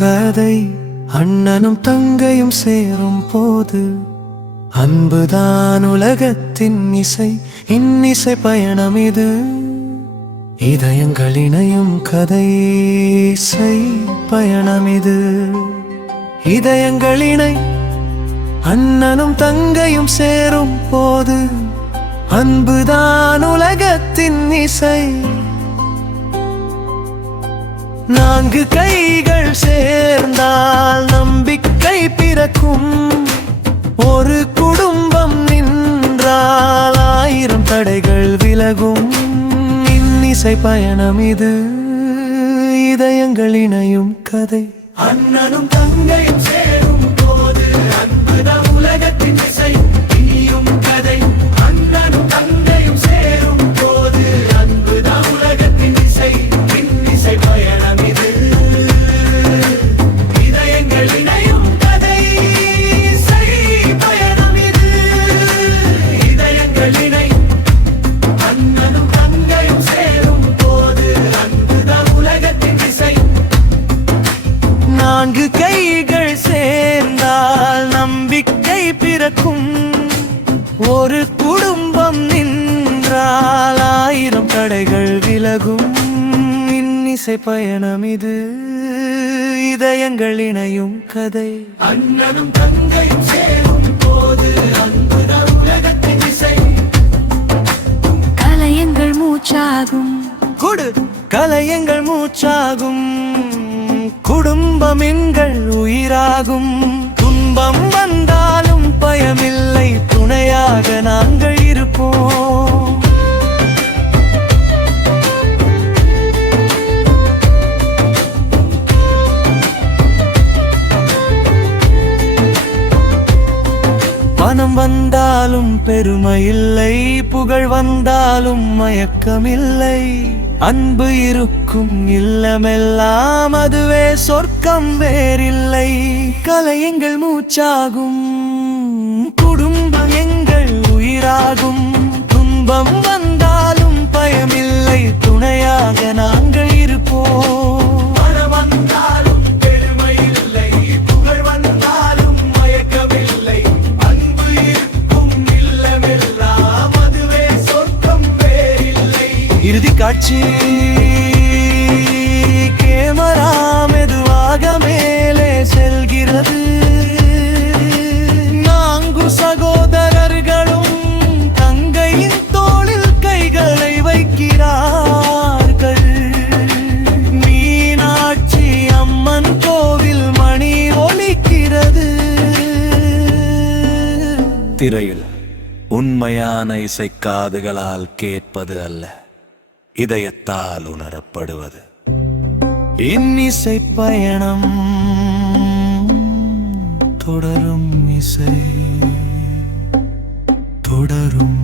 கதை. அண்ணனும் தங்கையும் சேரும் போது அன்புதான் உலகத்தின் இசை. இன்னிசை பயணம் இது, இதயங்கள் இணையும் கதை. இசை பயணம் இது, இதயங்கள் இணை. அண்ணனும் தங்கையும் சேரும் போது அன்புதான் உலகத்தின் இசை. நான்கு கைகள் சேர்ந்தால் நம்பிக்கை பிறக்கும். ஒரு குடும்பம் நின்றால் 1000 தடைகள் விலகும். இன்னிசை பயணம் இது, இதயங்கள் இணையும் கதை. அண்ணனும் தங்கையும் சேரும் போது அன்புதான் உலகத்தின் இசை. இனியும் கதை. அண்ணனும் தங்கையும் சேரும் போது அன்புதான் உலகத்தின் இசை. இன்னிசை பயணம் இது, இதயங்கள் இணையும் கதை. இசை பயணம் இது, இதயங்கள் இணை. அண்ணனும் தங்கையும் சேரும் போது அன்புதான் உலகத்தின் இசை. நான்கு கைகள் சேர்ந்தால் நம்பிக்கை பிறக்கும். ஒரு குடும்பம் நின்றால் 1000 தடைகள் விலகும். இன்னிசை பயணம் இது, இதயங்கள் இணையும் கதை. அண்ணனும் தங்கையும் சேரும் போது அன்புதான் உலகத்தின் இசை. கலையங்கள் மூச்சாகும். கலையங்கள் மூச்சாகும். குடும்பம் எங்கள் உயிராகும். துன்பம் வந்தாலும் பயமில்லை, துணையாக நாங்கள் இருப்போம். பணம் வந்தாலும் பெருமை இல்லை, புகழ் வந்தாலும் மயக்கமில்லை. அன்பு இருக்கும் இல்லமெல்லாம் அதுவே சொர்க்கம் வேறில்லை. கலை எங்கள் மூச்சாகும். குடும்பம் எங்கள் உயிராகும். துன்பம் வந்தாலும் பயமில்லை, துணையாக நாங்கள் இருப்போம். பணம் வந்தாலும் பெருமை இல்லை, புகழ் வந்தாலும் மயக்கமில்லை. அன்பு இருக்கும் இல்லமெல்லாம் அதுவே சொர்க்கம் வேறில்லை. இறுதி காட்சி. கேமரா மெதுவாக மேலே செல்கிறது. 4 சகோதரர்களும் தங்கையின் தோளில் கைகளை வைக்கிறார்கள். மீனாட்சி அம்மன் கோவில் மணி ஒலிக்கிறது. திரையில் உண்மையான இசை காதுகளால் கேட்பது அல்ல, இதயத்தால் உணரப்படுவது. இன்னிசை பயணம் தொடரும். இசை தொடரும்.